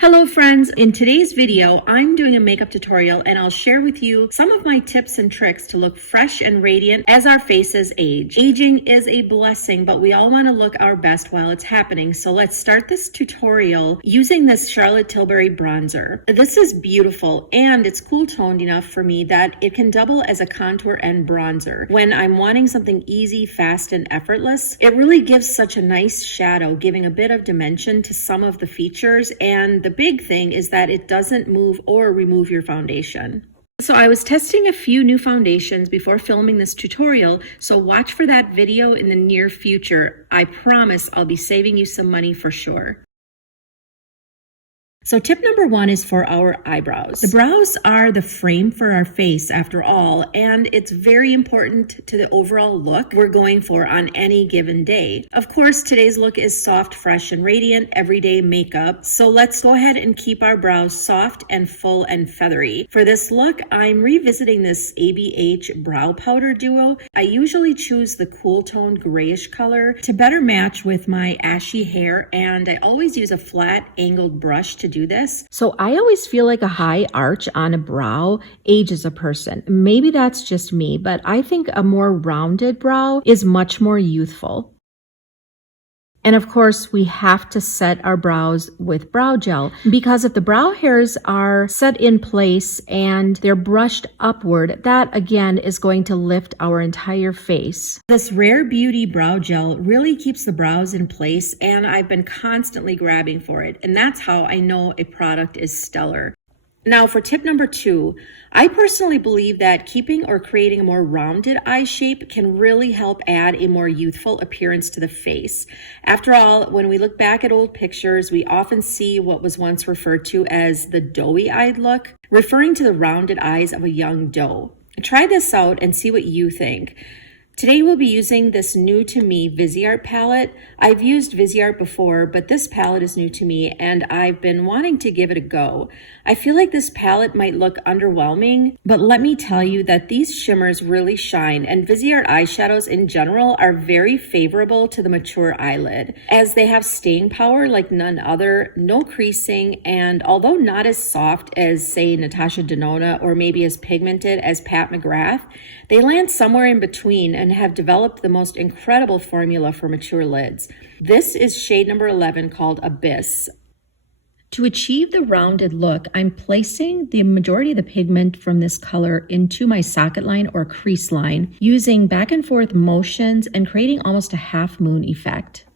Hello friends, in today's video, I'm doing a makeup tutorial and I'll share with you some of my tips and tricks to look fresh and radiant as our faces age. Aging is a blessing, but we all want to look our best while it's happening. So let's start this tutorial using this Charlotte Tilbury bronzer. This is beautiful and it's cool toned enough for me that it can double as a contour and bronzer. When I'm wanting something easy, fast, and effortless, it really gives such a nice shadow, giving a bit of dimension to some of the features, and the big thing is that it doesn't move or remove your foundation. So I was testing a few new foundations before filming this tutorial, so watch for that video in the near future. I promise I'll be saving you some money for sure. So tip number one is for our eyebrows. The brows are the frame for our face after all, and it's very important to the overall look we're going for on any given day. Of course, today's look is soft, fresh, and radiant everyday makeup. So let's go ahead and keep our brows soft and full and feathery. For this look, I'm revisiting this ABH brow powder duo. I usually choose the cool toned grayish color to better match with my ashy hair, and I always use a flat angled brush to do this. So I always feel like a high arch on a brow ages a person. Maybe that's just me, but I think a more rounded brow is much more youthful. And of course, we have to set our brows with brow gel, because if the brow hairs are set in place and they're brushed upward, that again is going to lift our entire face. This Rare Beauty brow gel really keeps the brows in place, and I've been constantly grabbing for it, and that's how I know a product is stellar. Now for tip number two, I personally believe that keeping or creating a more rounded eye shape can really help add a more youthful appearance to the face. After all, when we look back at old pictures, we often see what was once referred to as the doughy-eyed look, referring to the rounded eyes of a young doe. Try this out and see what you think. Today we'll be using this new to me Viseart palette. I've used Viseart before, but this palette is new to me and I've been wanting to give it a go. I feel like this palette might look underwhelming, but let me tell you that these shimmers really shine, and Viseart eyeshadows in general are very favorable to the mature eyelid, as they have staying power like none other, no creasing, and although not as soft as, say, Natasha Denona or maybe as pigmented as Pat McGrath, they land somewhere in between and have developed the most incredible formula for mature lids. This is shade number 11 called Abyss. To achieve the rounded look, I'm placing the majority of the pigment from this color into my socket line or crease line, using back and forth motions and creating almost a half moon effect.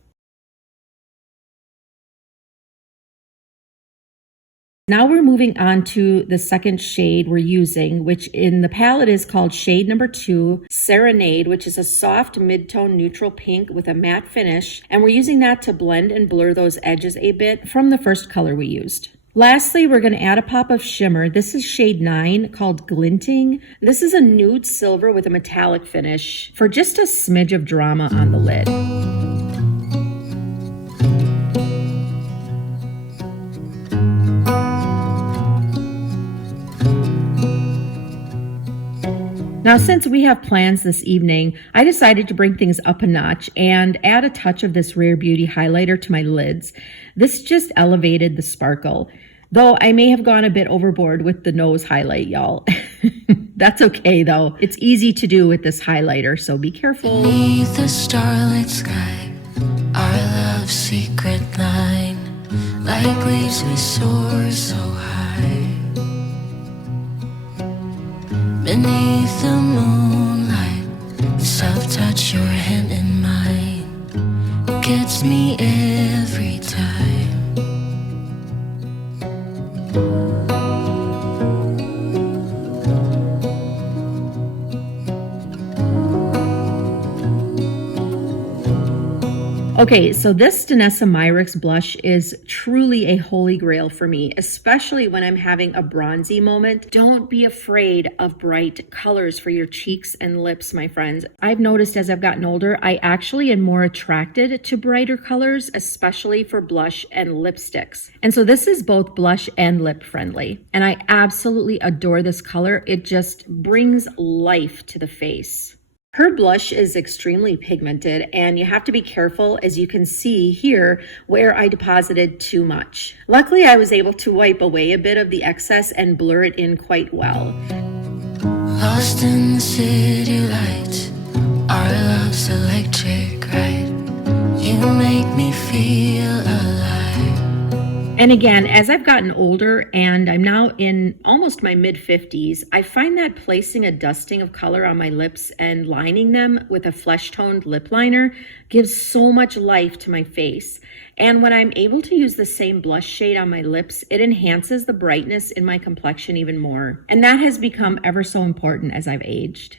Now we're moving on to the second shade we're using, which in the palette is called shade number 2, Serenade, which is a soft mid-tone neutral pink with a matte finish. And we're using that to blend and blur those edges a bit from the first color we used. Lastly, we're going to add a pop of shimmer. This is shade 9 called Glinting. This is a nude silver with a metallic finish for just a smidge of drama on the lid. Now, since we have plans this evening, I decided to bring things up a notch and add a touch of this Rare Beauty highlighter to my lids. This just elevated the sparkle, though I may have gone a bit overboard with the nose highlight, y'all. That's okay, though. It's easy to do with this highlighter, so be careful. Beneath the starlit sky, our love's secret line, like leaves we soar so high. Beneath the moonlight, soft touch your hand in mine, gets me every time. Okay, so this Danessa Myricks blush is truly a holy grail for me, especially when I'm having a bronzy moment. Don't be afraid of bright colors for your cheeks and lips, my friends. I've noticed as I've gotten older, I actually am more attracted to brighter colors, especially for blush and lipsticks. And so this is both blush and lip friendly. And I absolutely adore this color. It just brings life to the face. Her blush is extremely pigmented, and you have to be careful, as you can see here, where I deposited too much. Luckily, I was able to wipe away a bit of the excess and blur it in quite well. Lost in the city lights, our love's electric, right? You make me feel alive. And again, as I've gotten older and I'm now in almost my mid-50s, I find that placing a dusting of color on my lips and lining them with a flesh-toned lip liner gives so much life to my face. And when I'm able to use the same blush shade on my lips, it enhances the brightness in my complexion even more. And that has become ever so important as I've aged.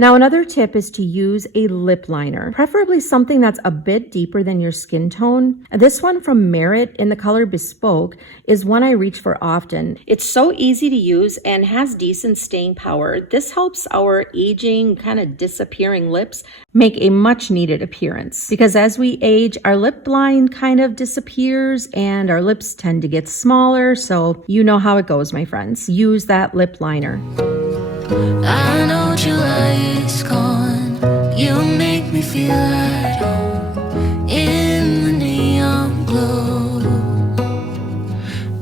Now, another tip is to use a lip liner, preferably something that's a bit deeper than your skin tone. This one from Merit in the color Bespoke is one I reach for often. It's so easy to use and has decent staying power. This helps our aging, kind of disappearing lips make a much needed appearance. Because as we age, our lip line kind of disappears and our lips tend to get smaller. So you know how it goes, my friends. Use that lip liner. I know July is gone. You make me feel at home in the neon glow.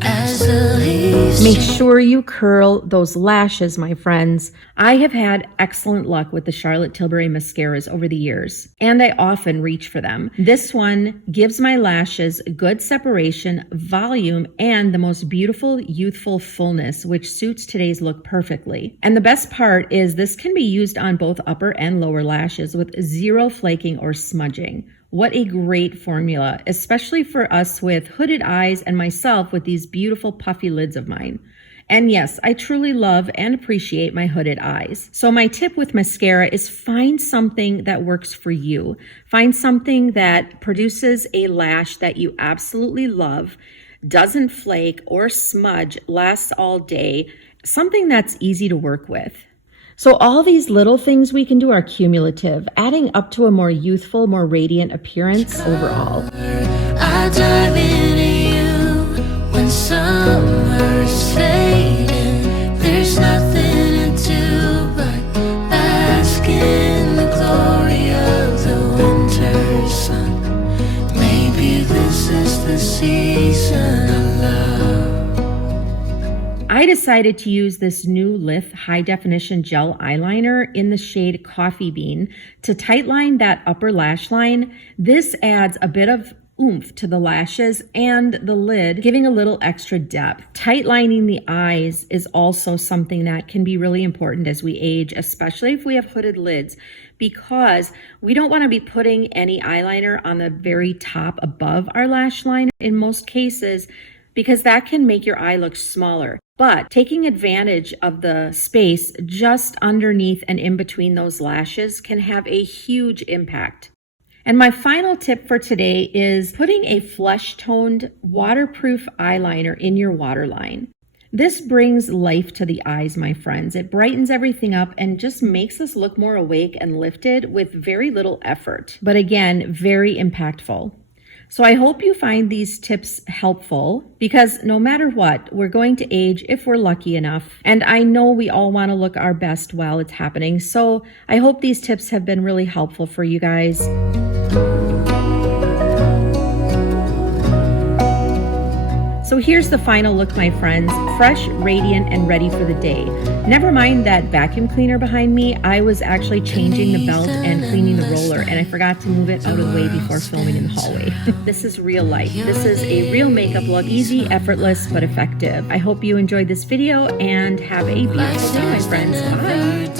As the leaves Make sure you curl those lashes, my friends. I have had excellent luck with the Charlotte Tilbury mascaras over the years, and I often reach for them. This one gives my lashes good separation, volume, and the most beautiful youthful fullness, which suits today's look perfectly. And the best part is this can be used on both upper and lower lashes with zero flaking or smudging. What a great formula, especially for us with hooded eyes and myself with these beautiful puffy lids of mine. And yes, I truly love and appreciate my hooded eyes. So my tip with mascara is find something that works for you. Find something that produces a lash that you absolutely love, doesn't flake or smudge, lasts all day, something that's easy to work with. So all these little things we can do are cumulative, adding up to a more youthful, more radiant appearance overall. I dive into you when summer's fading. There's nothing to do but bask in the glory of the winter sun. Maybe this is the season of love. I decided to use this new Lith high definition gel eyeliner in the shade Coffee Bean to tightline that upper lash line. This adds a bit of oomph to the lashes and the lid, giving a little extra depth. Tightlining the eyes is also something that can be really important as we age, especially if we have hooded lids, because we don't want to be putting any eyeliner on the very top above our lash line in most cases, because that can make your eye look smaller. But taking advantage of the space just underneath and in between those lashes can have a huge impact. And my final tip for today is putting a flesh-toned waterproof eyeliner in your waterline. This brings life to the eyes, my friends. It brightens everything up and just makes us look more awake and lifted with very little effort. But again, very impactful. So I hope you find these tips helpful, because no matter what, we're going to age if we're lucky enough. And I know we all want to look our best while it's happening. So I hope these tips have been really helpful for you guys. So here's the final look, my friends. Fresh, radiant, and ready for the day. Never mind that vacuum cleaner behind me. I was actually changing the belt and cleaning the roller, and I forgot to move it out of the way before filming in the hallway. This is real life. This is a real makeup look. Easy, effortless, but effective. I hope you enjoyed this video and have a beautiful day, my friends. Bye.